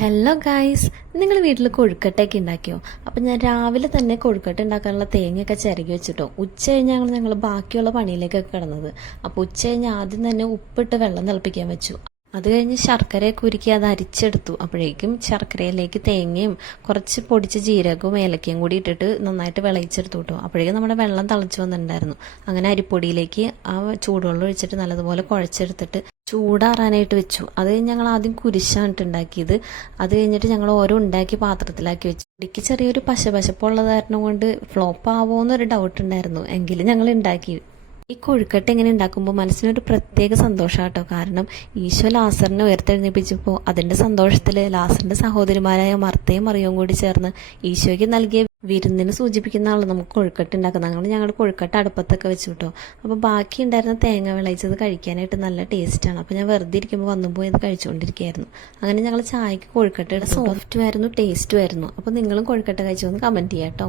Hello guys, നിങ്ങൾ വീട്ടിൽ കൊഴുക്കട്ടയൊക്കെ ഉണ്ടാക്കിയോ? അപ്പം ഞാൻ രാവിലെ തന്നെ കൊഴുക്കട്ട ഉണ്ടാക്കാനുള്ള തേങ്ങയൊക്കെ ചിരകി വെച്ചിട്ടോ. ഉച്ച കഴിഞ്ഞാണ് ഞങ്ങൾ ബാക്കിയുള്ള പണിയിലേക്കൊക്കെ കിടന്നത്. അപ്പോൾ ഉച്ച കഴിഞ്ഞ് ആദ്യം തന്നെ ഉപ്പിട്ട് വെള്ളം തിളപ്പിക്കാൻ വെച്ചു. അത് കഴിഞ്ഞ് ശർക്കരയൊക്കെ ഉരുക്കി അത് അരിച്ചെടുത്തു. അപ്പോഴേക്കും ശർക്കരയിലേക്ക് തേങ്ങയും കുറച്ച് പൊടിച്ച ജീരകവും ഏലക്കയും കൂടി ഇട്ടിട്ട് നന്നായിട്ട് വിളയിച്ചെടുത്തു കേട്ടോ. അപ്പോഴേക്കും നമ്മുടെ വെള്ളം തിളച്ച് വന്നിട്ടുണ്ടായിരുന്നു. അങ്ങനെ അരിപ്പൊടിയിലേക്ക് ആ ചൂടുവെള്ളം ഒഴിച്ചിട്ട് നല്ലതുപോലെ കുഴച്ചെടുത്തിട്ട് ചൂടാറാനായിട്ട് വെച്ചു. അത് കഴിഞ്ഞ് ഞങ്ങൾ ആദ്യം കുരിശാണ് ഉണ്ടാക്കിയത്. അത് കഴിഞ്ഞിട്ട് ഞങ്ങൾ ഓരോ ഉണ്ടാക്കി പാത്രത്തിലാക്കി വെച്ചു. എനിക്ക് ചെറിയൊരു പശപ്പുള്ളത് കാരണം കൊണ്ട് ഫ്ലോപ്പ് ആവുമോയെന്നൊരു ഡൗട്ട് ഉണ്ടായിരുന്നു. എങ്കിലും ഞങ്ങൾ ഉണ്ടാക്കി. ഈ കൊഴുക്കട്ട ഇങ്ങനെ ഉണ്ടാക്കുമ്പോൾ മനസ്സിനൊരു പ്രത്യേക സന്തോഷമാട്ടോ. കാരണം ഈശോ ലാസറിനെ ഉയർത്തെഴുന്നേൽപ്പിച്ചപ്പോൾ അതിൻ്റെ സന്തോഷത്തിൽ ലാസറിൻ്റെ സഹോദരിമാരായ മർത്തയും മറിയവും കൂടി ചേർന്ന് ഈശോയ്ക്ക് നൽകിയ വിരുന്നിന് സൂചിപ്പിക്കുന്ന ആൾ നമുക്ക് കൊഴുക്കട്ട ഉണ്ടാക്കുന്നത്. അങ്ങനെ ഞങ്ങൾ കൊഴുക്കട്ട അടുപ്പത്തൊക്കെ വെച്ചു കേട്ടോ. അപ്പോൾ ബാക്കി ഉണ്ടായിരുന്ന തേങ്ങ വിളയിച്ചത് കഴിക്കാനായിട്ട് നല്ല ടേസ്റ്റാണ്. അപ്പോൾ ഞാൻ വെറുതെ ഇരിക്കുമ്പോൾ വന്നു പോയി അത് കഴിച്ചുകൊണ്ടിരിക്കുകയായിരുന്നു. അങ്ങനെ ഞങ്ങൾ ചായക്ക് കൊഴുക്കട്ടയുടെ സോഫ്റ്റും ആയിരുന്നു ടേസ്റ്റും ആയിരുന്നു. അപ്പോൾ നിങ്ങളും കൊഴുക്കട്ട കഴിച്ചു എന്ന് കമൻറ്റ് ചെയ്യാം കേട്ടോ.